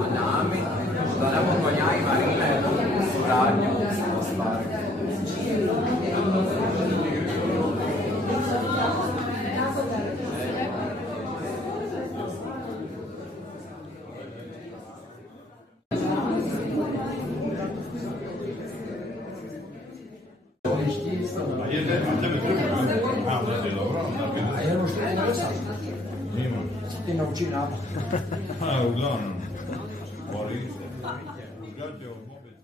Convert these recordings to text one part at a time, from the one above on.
nami, da ne mogu ja i Marina jednu suradnju ostvariti. A tebe treba? A, da je dobro. A ja ono što je napisao? Nima. Ti nauči nada. A, uglavnom. Koriste. Uzgledajte od mobitela.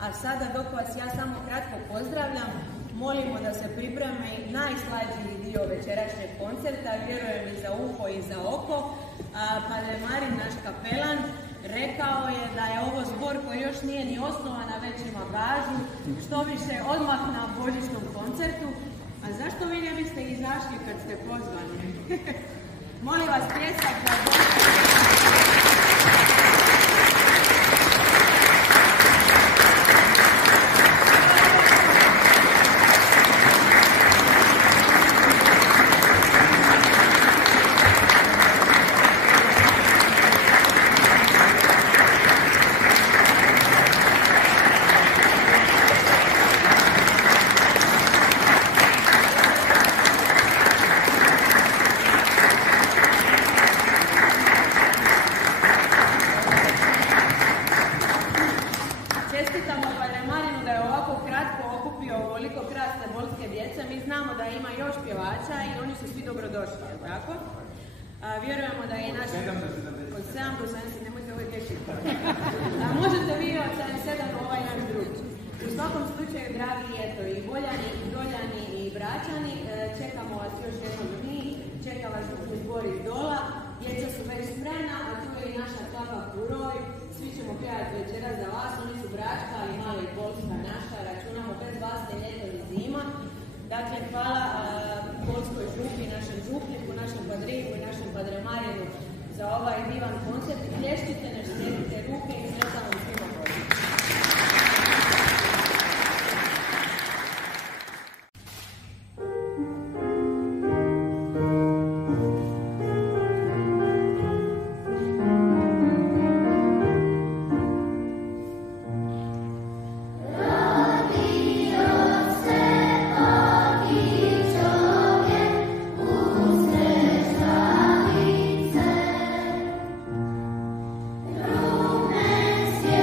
A sada dok vas ja samo kratko pozdravljam, molimo da se pripremi najslađiji dio večerašnjeg koncerta, vjerujem i za uho i za oko. Padre Marin, naš kapelan, rekao je da je ovo zbor koji još nije ni osnovan, a već ima gažu, što više odmah na božićnom koncertu. A zašto vi ne biste izašli kad ste pozvani? Molim vas pljesak za vjerujemo da je i naš od 7 do 70, nemojte ovaj griješiti. Možete vi od 77 ovaj naš drug. U svakom slučaju, dragi, eto, i Boljani, i Doljani, i Bračani, čekamo vas još jednom mi, čeka vas zbor iz Dola, djeca su već spremna, a tu je i naša klapa Puroj, svi ćemo pjevati večera za vas, oni su Bračka, ali malo i Polska naša, računamo bez vas ne ljeto ni zima. Dakle, hvala Polskoj župi, našem župniku, našem padrinu i našem Padre Marinu za ovaj divan koncert. Plješćite, ne štedite ruke i sretan vam svima Božić. Yes.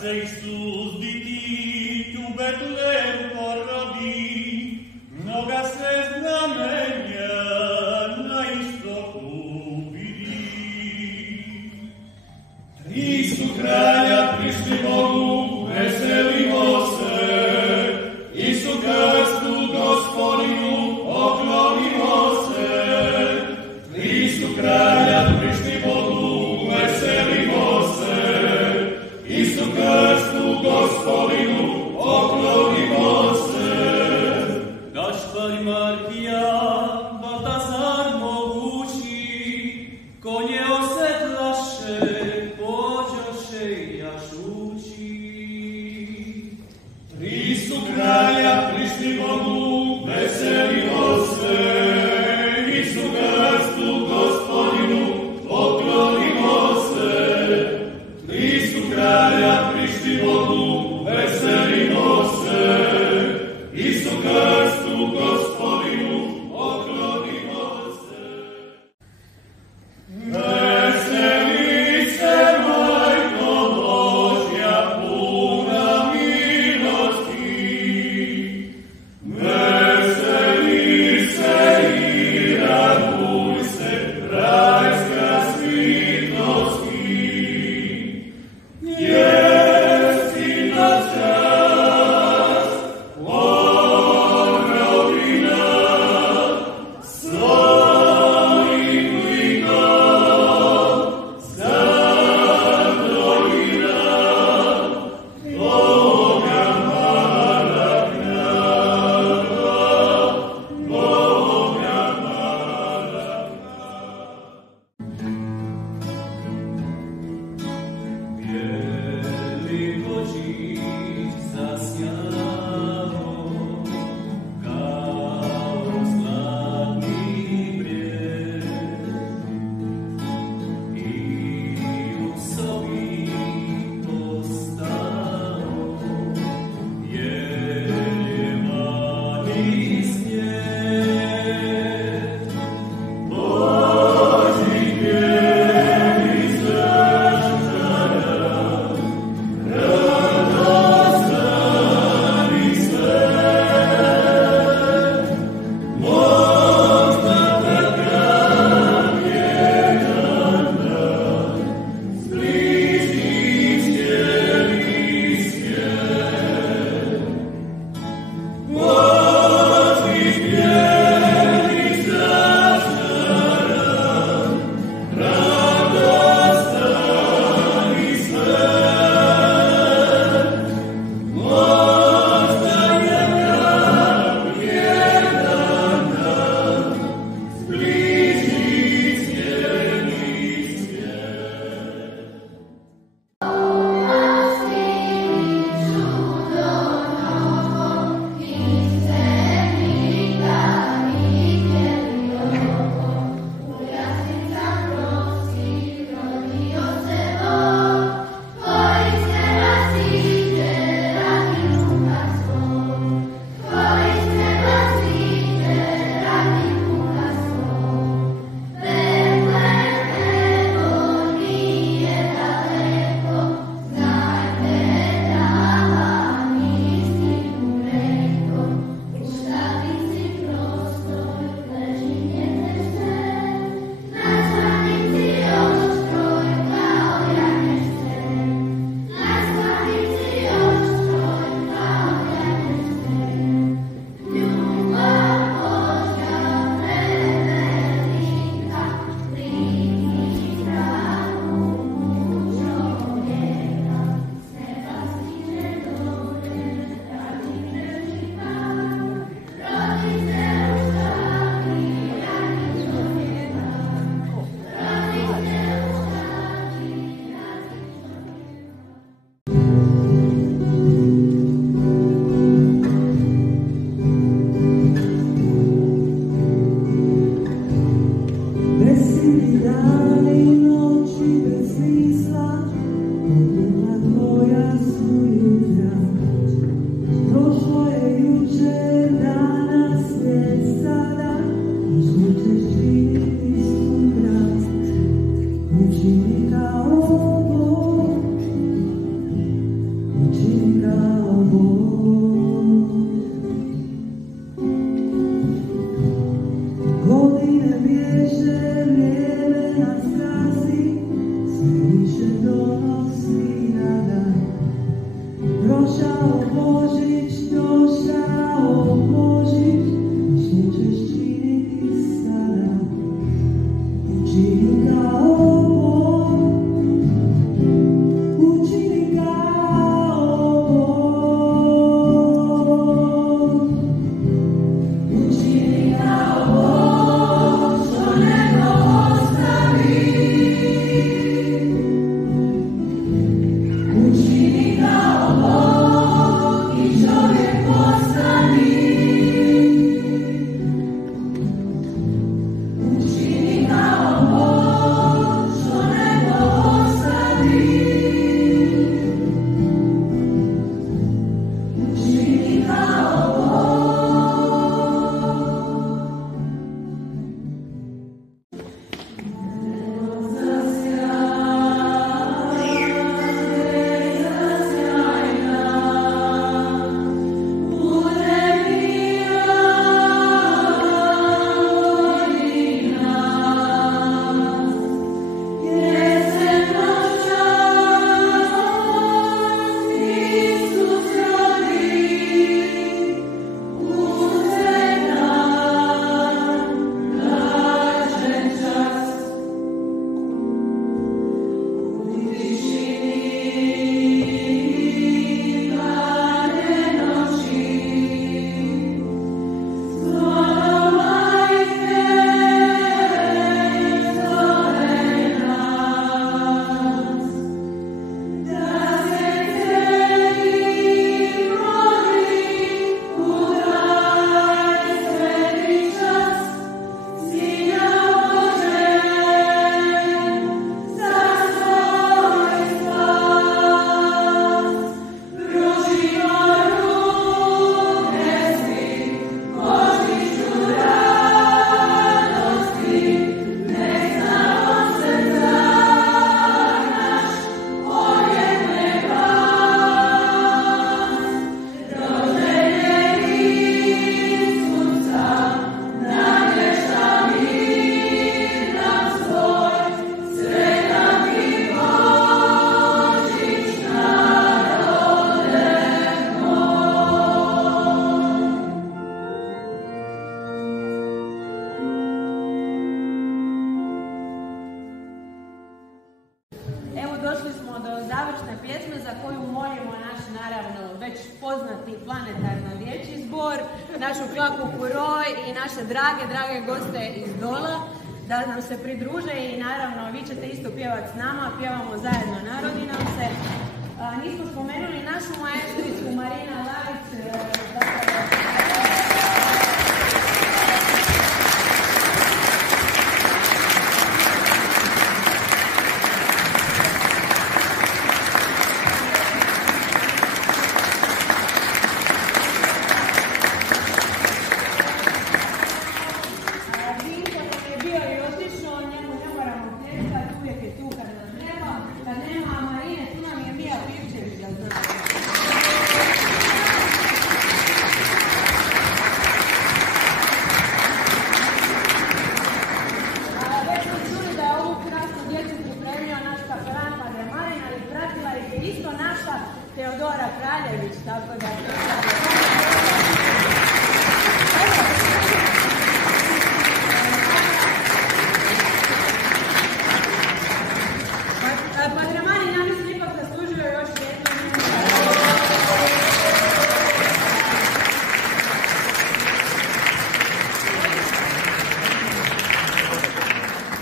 se Isus ditić u Betlem porodi, mnoga se znamenja na istoku vidi. Tri su kralja prišli Bogu, veselimo se, i su krstu Gospodinu poklonimo se. Tri su kralja prišli Bogu, veselimo se, i su krstu Gospodinu poklonimo se. Gašpar, Markija, Baltazar mogući, konje osedlaše, pođoše i jašući. Tri su kralja prišli Bogu, veselimo se, i su krstu Gospodinu poklonimo se. Tri su kralja prišli Bogu, veselimo se, i su krstu Gospodinu poznati planetarno dječji zbor, našu klapu Kuroj i naše drage goste iz Dola da nam se pridruže i naravno vi ćete isto pjevati s nama, pjevamo zajedno Narodi nam se. Nismo spomenuli našu maestricu Marina Lavić. Isto naša Teodora Kraljević, tako da... Padramani, ja mislim, ipak zaslužuju još jednu.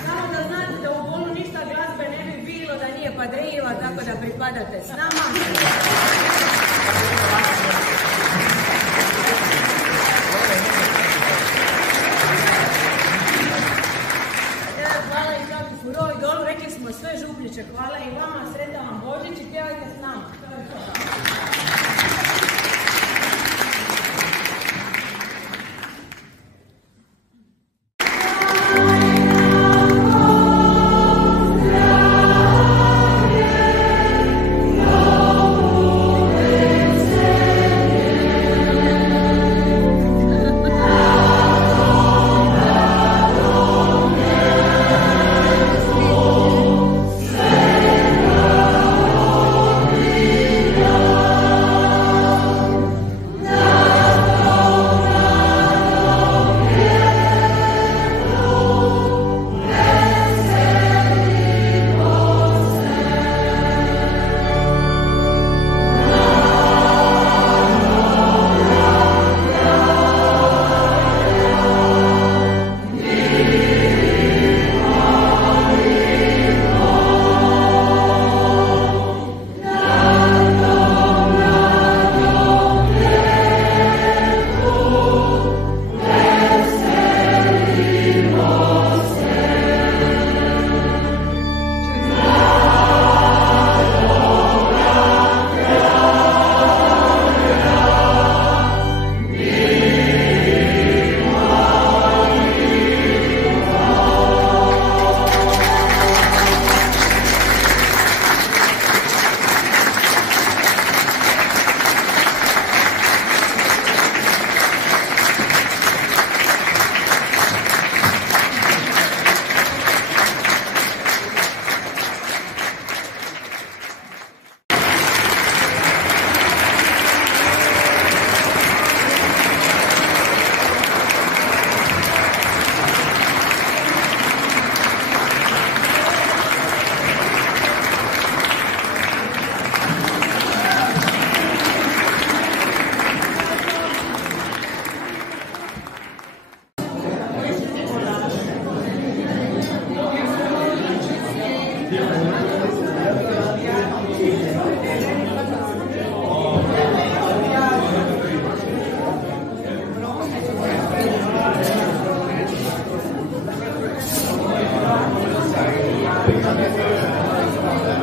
Samo da znate da u Bolu ništa glazbe ne bi bilo da nije Padrijeva, tako da pripadate s nama. Hvala i Klapu Kuroj, Dolu, rekli smo sve župljiće, hvala i vama, sretan vam Božić i pjevajte s nama.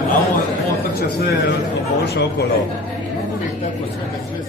A on trče sve okolo. Uvijek tako sve